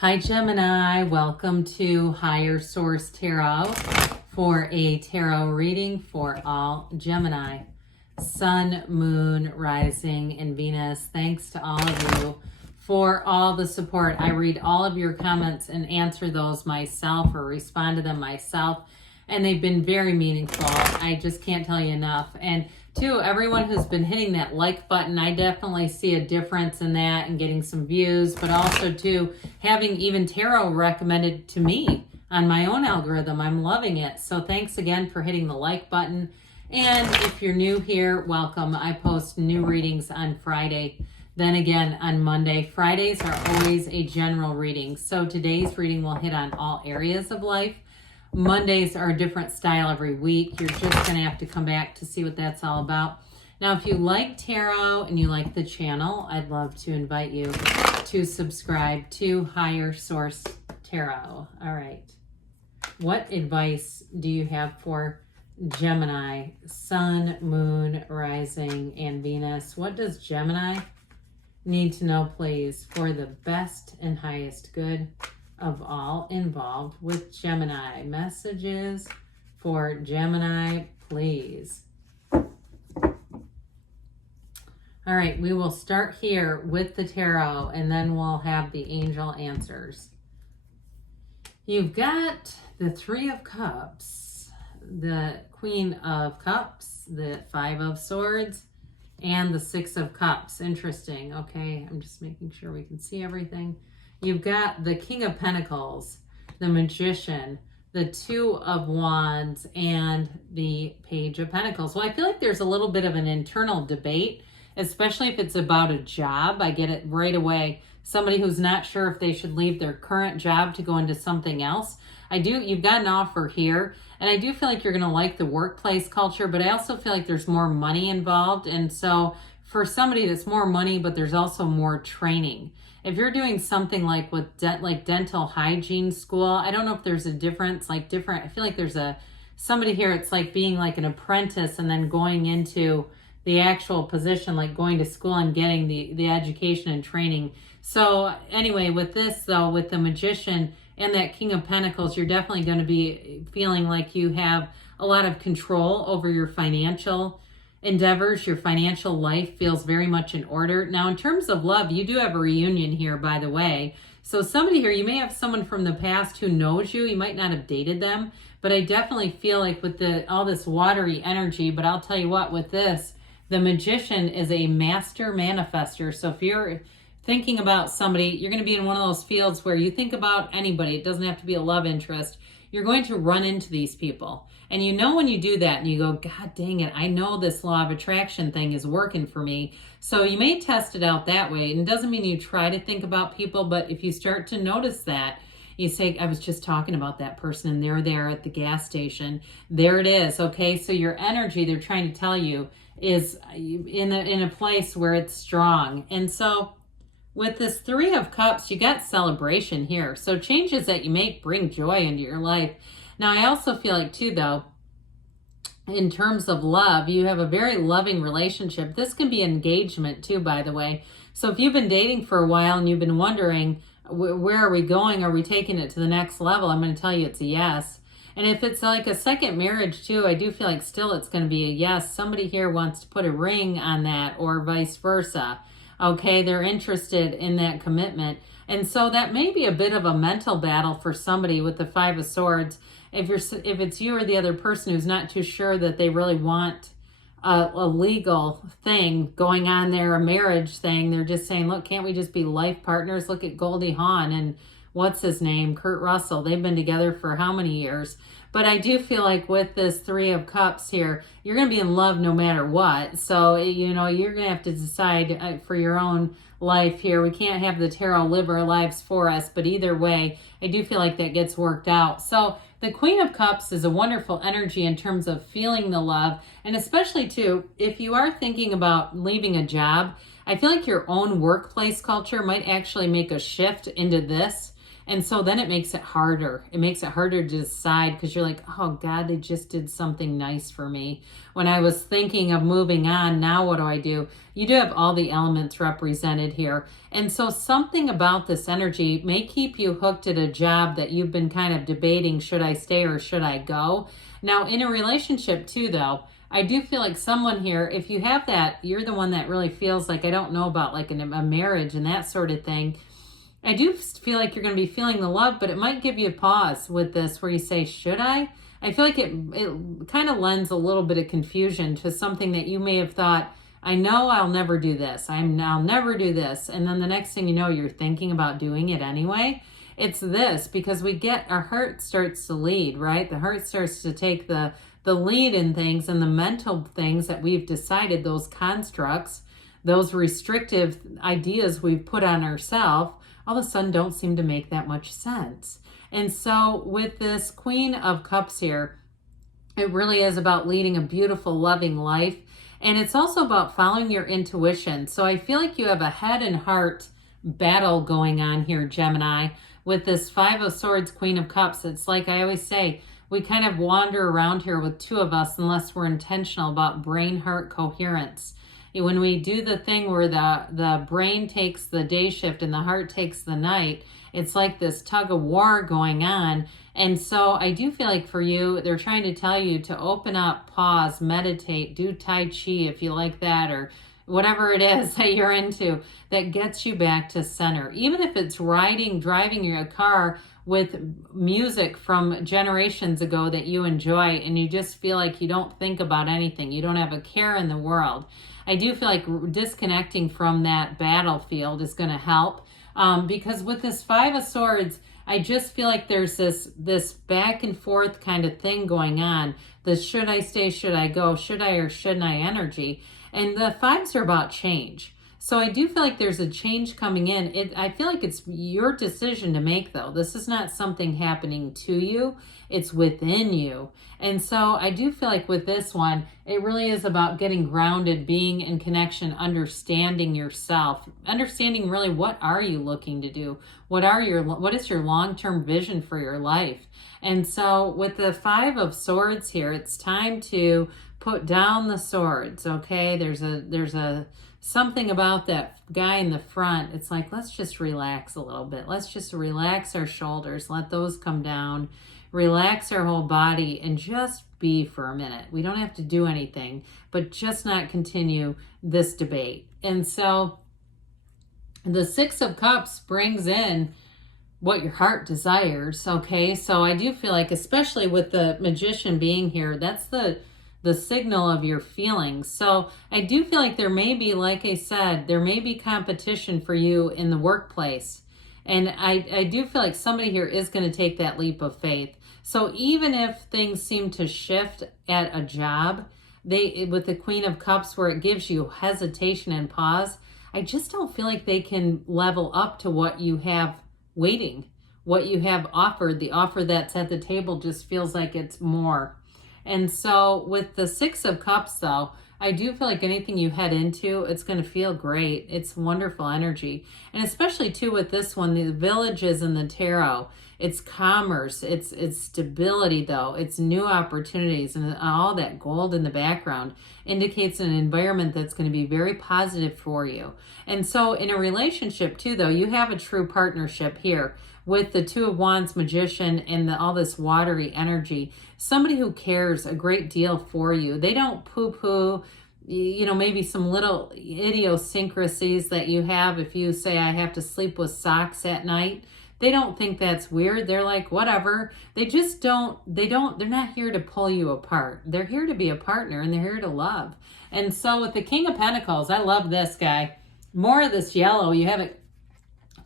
Hi Gemini, welcome to Higher Source Tarot for a tarot reading for all Gemini. Sun, Moon, Rising, and Venus. Thanks to all of you for all the support. I read all of your comments and answer those myself or respond to them myself, and they've been very meaningful. I just can't tell you enough. And to everyone who's been hitting that like button, I definitely see a difference in that and getting some views, but also to having even tarot recommended to me on my own algorithm. I'm loving it. So thanks again for hitting the like button. And if you're new here, welcome. I post new readings on Friday, then again on Monday. Fridays are always a general reading. So today's reading will hit on all areas of life. Mondays are a different style every week. You're just going to have to come back to see what that's all about. Now, if you like tarot and you like the channel, I'd love to invite you to subscribe to Higher Source Tarot. All right. What advice do you have for Gemini, Sun, Moon, Rising, and Venus? What does Gemini need to know, please, for the best and highest good of all involved with Gemini? Messages for Gemini, please. All right, we will start here with the tarot and then we'll have the angel answers. You've got the Three of Cups, the Queen of Cups, the Five of Swords, and the Six of Cups. Interesting. Okay, I'm just making sure we can see everything. You've got the King of Pentacles, the Magician, the Two of Wands, and the Page of Pentacles. Well, I feel like there's a little bit of an internal debate, especially if it's about a job. I get it right away. Somebody who's not sure if they should leave their current job to go into something else. You've got an offer here, and I do feel like you're going to like the workplace culture, but I also feel like there's more money involved. And so for somebody that's more money, but there's also more training. If you're doing something like with like dental hygiene school, I don't know if there's a difference, I feel like there's somebody here, it's like being like an apprentice and then going into the actual position, like going to school and getting the education and training. So anyway, with this though, with the Magician and that King of Pentacles, you're definitely going to be feeling like you have a lot of control over your financial endeavors. Your financial life feels very much in order. Now, in terms of love, you do have a reunion here, by the way. So somebody here, you may have someone from the past who knows you. You might not have dated them, but I definitely feel like with all this watery energy, but I'll tell you what, with this, the Magician is a master manifester. So if you're thinking about somebody, you're going to be in one of those fields where you think about anybody. It doesn't have to be a love interest. You're going to run into these people. And you know when you do that and you go, God dang it, I know this law of attraction thing is working for me. So you may test it out that way. And it doesn't mean you try to think about people, but if you start to notice that, you say, I was just talking about that person and they're there at the gas station. There it is. Okay, so your energy, they're trying to tell you, is in a place where it's strong. And so with this Three of Cups, you got celebration here. So changes that you make bring joy into your life. Now, I also feel like too, though, in terms of love, you have a very loving relationship. This can be engagement too, by the way. So if you've been dating for a while and you've been wondering, where are we going? Are we taking it to the next level? I'm going to tell you it's a yes. And if it's like a second marriage too, I do feel like still it's going to be a yes. Somebody here wants to put a ring on that or vice versa. Okay, they're interested in that commitment. And so that may be a bit of a mental battle for somebody with the Five of Swords. If it's you or the other person who's not too sure that they really want a legal thing going on there, a marriage thing, they're just saying, look, can't we just be life partners? Look at Goldie Hawn and what's his name? Kurt Russell. They've been together for how many years? But I do feel like with this Three of Cups here, you're going to be in love no matter what. So, you're going to have to decide for your own life here. We can't have the tarot live our lives for us, but either way, I do feel like that gets worked out. So the Queen of Cups is a wonderful energy in terms of feeling the love. And especially too, if you are thinking about leaving a job, I feel like your own workplace culture might actually make a shift into this. And so then it makes it harder. It makes it harder to decide because you're like, oh God, they just did something nice for me. When I was thinking of moving on, now what do I do? You do have all the elements represented here. And so something about this energy may keep you hooked at a job that you've been kind of debating, should I stay or should I go? Now, in a relationship too, though, I do feel like someone here, if you have that, you're the one that really feels like, I don't know about like a marriage and that sort of thing. I do feel like you're going to be feeling the love, but it might give you a pause with this where you say, should I? I feel like it kind of lends a little bit of confusion to something that you may have thought, I know I'll never do this. I'll never do this. And then the next thing you know, you're thinking about doing it anyway. It's this, because our heart starts to lead, right? The heart starts to take the lead in things, and the mental things that we've decided, those constructs, those restrictive ideas we've put on ourselves, all of a sudden don't seem to make that much sense. And so with this Queen of Cups here, it really is about leading a beautiful, loving life. And it's also about following your intuition. So I feel like you have a head and heart battle going on here, Gemini. With this Five of Swords, Queen of Cups, it's like I always say, we kind of wander around here with two of us unless we're intentional about brain-heart coherence. When we do the thing where the brain takes the day shift and the heart takes the night, it's like this tug of war going on. And so I do feel like for you, they're trying to tell you to open up, pause, meditate, do Tai Chi if you like that, or whatever it is that you're into that gets you back to center. Even if it's driving your car with music from generations ago that you enjoy and you just feel like you don't think about anything, you don't have a care in the world. I do feel like disconnecting from that battlefield is going to help, because with this Five of Swords, I just feel like there's this back and forth kind of thing going on. The should I stay, should I go, should I or shouldn't I energy. And the fives are about change. So I do feel like there's a change coming in. I feel like it's your decision to make, though. This is not something happening to you. It's within you. And so I do feel like with this one, it really is about getting grounded, being in connection, understanding yourself, understanding really what are you looking to do? What is your long-term vision for your life? And so with the Five of Swords here, it's time to put down the swords, okay? There's a something about that guy in the front. It's like, let's just relax a little bit. Let's just relax our shoulders. Let those come down. Relax our whole body and just be for a minute. We don't have to do anything, but just not continue this debate. And so the Six of Cups brings in what your heart desires, okay? So I do feel like, especially with the Magician being here, that's the signal of your feelings. So I do feel like there may be, like I said, there may be competition for you in the workplace. And I do feel like somebody here is going to take that leap of faith. So even if things seem to shift at a job, with the Queen of Cups where it gives you hesitation and pause, I just don't feel like they can level up to what you have waiting, what you have offered. The offer that's at the table just feels like it's more. And so with the Six of Cups, though, I do feel like anything you head into, it's going to feel great. It's wonderful energy. And especially, too, with this one, the villages in the tarot, it's commerce, it's stability, though. It's new opportunities, and all that gold in the background indicates an environment that's going to be very positive for you. And so in a relationship, too, though, you have a true partnership here with the Two of Wands, Magician, and all this watery energy. Somebody who cares a great deal for you. They don't poo-poo, maybe some little idiosyncrasies that you have. If you say, I have to sleep with socks at night, they don't think that's weird. They're like, whatever. They just they're not here to pull you apart. They're here to be a partner, and they're here to love. And so with the King of Pentacles, I love this guy. More of this yellow. You have it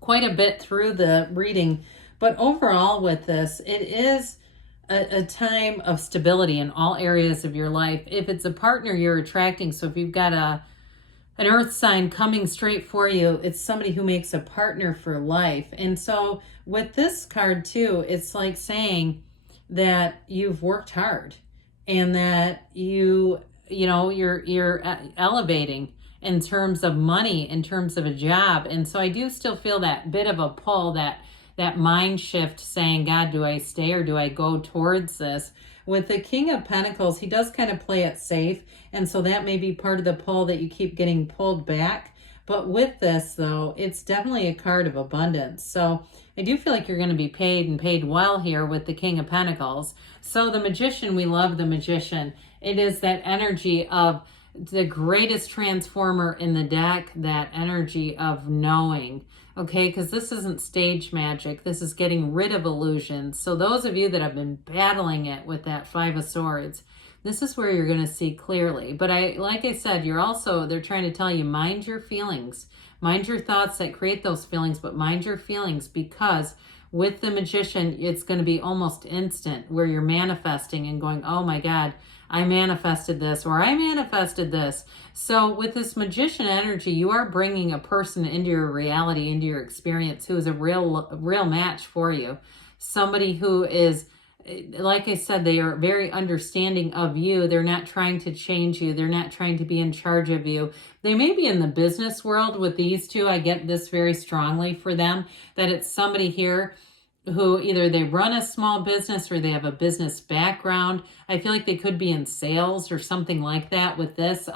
quite a bit through the reading, but overall with this, it is a time of stability in all areas of your life. If it's a partner you're attracting, so if you've got an earth sign coming straight for you, it's somebody who makes a partner for life. And so with this card too, it's like saying that you've worked hard and that you're elevating in terms of money, in terms of a job. And so I do still feel that bit of a pull, that that mind shift saying, God, do I stay or do I go towards this? With the King of Pentacles, he does kind of play it safe. And so that may be part of the pull that you keep getting pulled back. But with this, though, it's definitely a card of abundance. So I do feel like you're going to be paid and paid well here with the King of Pentacles. So the Magician, we love the Magician. It is that energy of the greatest transformer in the deck, that energy of knowing. Okay, because this isn't stage magic. This is getting rid of illusions. So those of you that have been battling it with that Five of Swords, this is where you're going to see clearly. But like I said, they're trying to tell you, mind your feelings. Mind your thoughts that create those feelings, but mind your feelings, because with the Magician, it's going to be almost instant where you're manifesting and going, oh my God, I manifested this, or I manifested this. So with this Magician energy, you are bringing a person into your reality, into your experience, who is a real match for you. Somebody who is, like I said, they are very understanding of you. They're not trying to change you. They're not trying to be in charge of you. They may be in the business world with these two. I get this very strongly for them, that it's somebody here who either they run a small business or they have a business background. I feel like they could be in sales or something like that with this.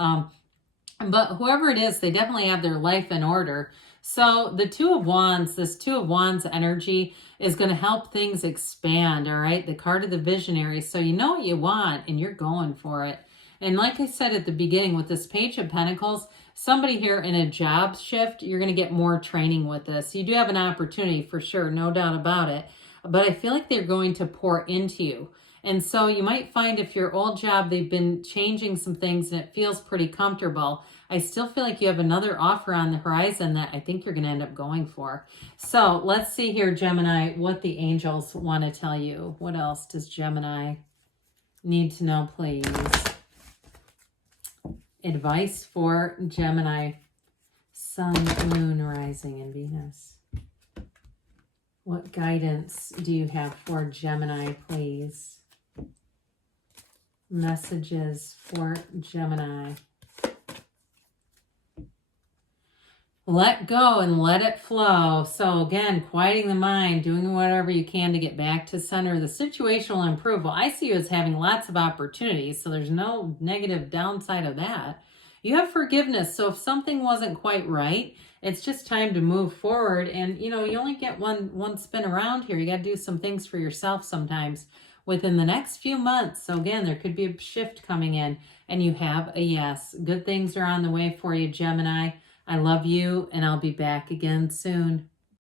But whoever it is, they definitely have their life in order. So the Two of Wands, this Two of Wands energy is going to help things expand, all right? The card of the visionary. So you know what you want and you're going for it. And like I said at the beginning, with this Page of Pentacles, somebody here in a job shift, you're going to get more training with this. You do have an opportunity for sure, no doubt about it. But I feel like they're going to pour into you. And so you might find if your old job, they've been changing some things and it feels pretty comfortable. I still feel like you have another offer on the horizon that I think you're going to end up going for. So let's see here, Gemini, what the angels want to tell you. What else does Gemini need to know, please? Advice for Gemini, Sun, Moon, Rising, and Venus. What guidance do you have for Gemini, please? Messages for Gemini. Let go and let it flow. So again, quieting the mind, doing whatever you can to get back to center. The situation will improve. Well, I see you as having lots of opportunities, so there's no negative downside of that. You have forgiveness. So if something wasn't quite right, it's just time to move forward. And, you know, you only get one spin around here. You got to do some things for yourself sometimes within the next few months. So again, there could be a shift coming in and you have a yes. Good things are on the way for you, Gemini. I love you, and I'll be back again soon.